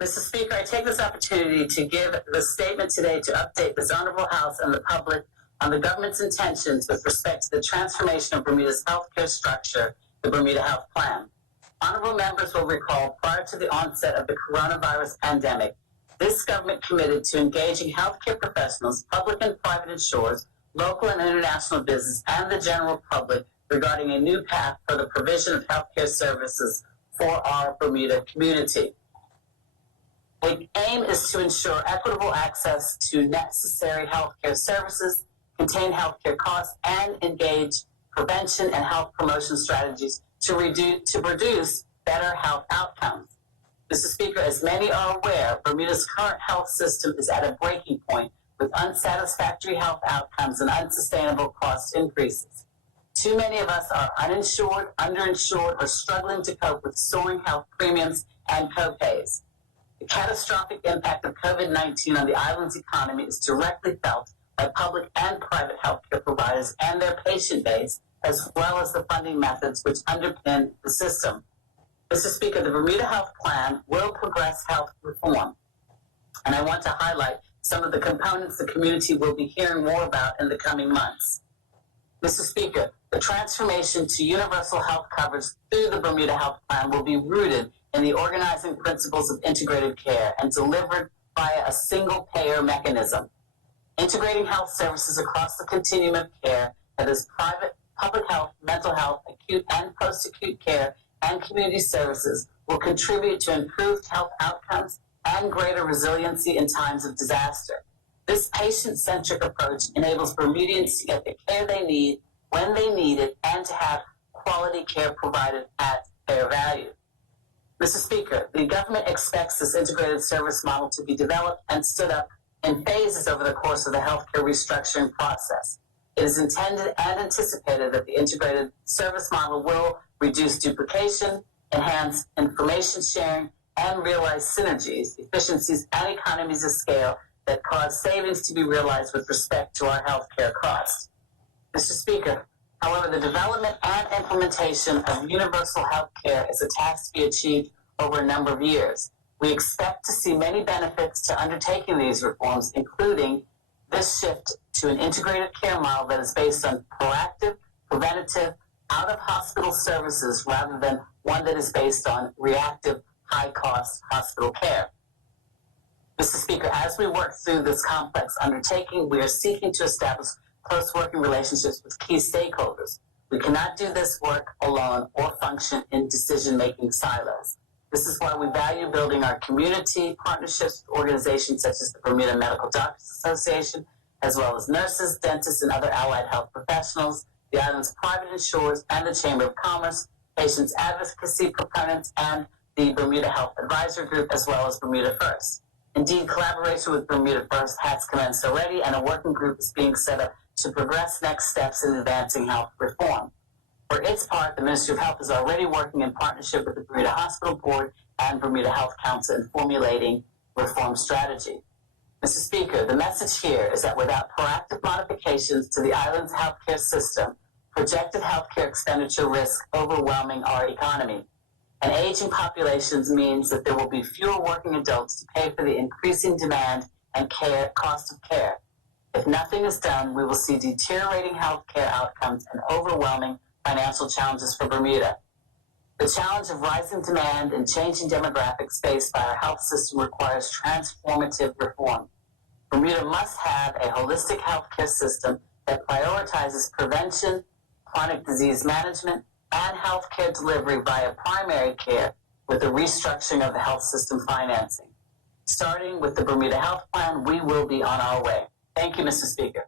Mr. Speaker, I take this opportunity to give the statement today to update this Honorable House and the public on the government's intentions with respect to the transformation of Bermuda's healthcare structure, the Bermuda Health Plan. Honorable members will recall prior to the onset of the coronavirus pandemic, this government committed to engaging healthcare professionals, public and private insurers, local and international business, and the general public regarding a new path for the provision of healthcare services for our Bermuda community. The aim is to ensure equitable access to necessary healthcare services, contain healthcare costs, and engage prevention and health promotion strategies to produce better health outcomes. Mr. Speaker, as many are aware, Bermuda's current health system is at a breaking point with unsatisfactory health outcomes and unsustainable cost increases. Too many of us are uninsured, underinsured, or struggling to cope with soaring health premiums and copays. The catastrophic impact of COVID-19 on the island's economy is directly felt by public and private healthcare providers and their patient base, as well as the funding methods which underpin the system. Mr. Speaker, the Bermuda Health Plan will progress health reform, and I want to highlight some of the components the community will be hearing more about in the coming months. Mr. Speaker, the transformation to universal health coverage through the Bermuda Health Plan will be rooted in the organizing principles of integrated care and delivered via a single payer mechanism. Integrating health services across the continuum of care, that is private, public health, mental health, acute and post-acute care, and community services, will contribute to improved health outcomes and greater resiliency in times of disaster. This patient-centric approach enables Bermudians to get the care they need when they need it and to have quality care provided at fair value. Mr. Speaker, the government expects this integrated service model to be developed and stood up in phases over the course of the healthcare restructuring process. It is intended and anticipated that the integrated service model will reduce duplication, enhance information sharing, and realize synergies, efficiencies, and economies of scale that cause savings to be realized with respect to our healthcare costs. Mr. Speaker, however, the development and implementation of universal health care is a task to be achieved over a number of years. We expect to see many benefits to undertaking these reforms, including this shift to an integrated care model that is based on proactive, preventative, out-of-hospital services rather than one that is based on reactive, high-cost hospital care. Mr. Speaker, as we work through this complex undertaking, we are seeking to establish close working relationships with key stakeholders. We cannot do this work alone or function in decision-making silos. This is why we value building our community partnerships with organizations such as the Bermuda Medical Doctors Association, as well as nurses, dentists, and other allied health professionals, the island's private insurers, and the Chamber of Commerce, patients' advocacy proponents, and the Bermuda Health Advisory Group, as well as Bermuda First. Indeed, collaboration with Bermuda First has commenced already, and a working group is being set up to progress next steps in advancing health reform. For its part, the Ministry of Health is already working in partnership with the Bermuda Hospital Board and Bermuda Health Council in formulating reform strategy. Mr. Speaker, the message here is that without proactive modifications to the island's healthcare system, projected healthcare expenditure risks overwhelming our economy. An aging population means that there will be fewer working adults to pay for the increasing demand and cost of care. If nothing is done, we will see deteriorating healthcare outcomes and overwhelming financial challenges for Bermuda. The challenge of rising demand and changing demographics faced by our health system requires transformative reform. Bermuda must have a holistic healthcare system that prioritizes prevention, chronic disease management, and healthcare delivery via primary care with the restructuring of the health system financing. Starting with the Bermuda Health Plan, we will be on our way. Thank you, Mr. Speaker.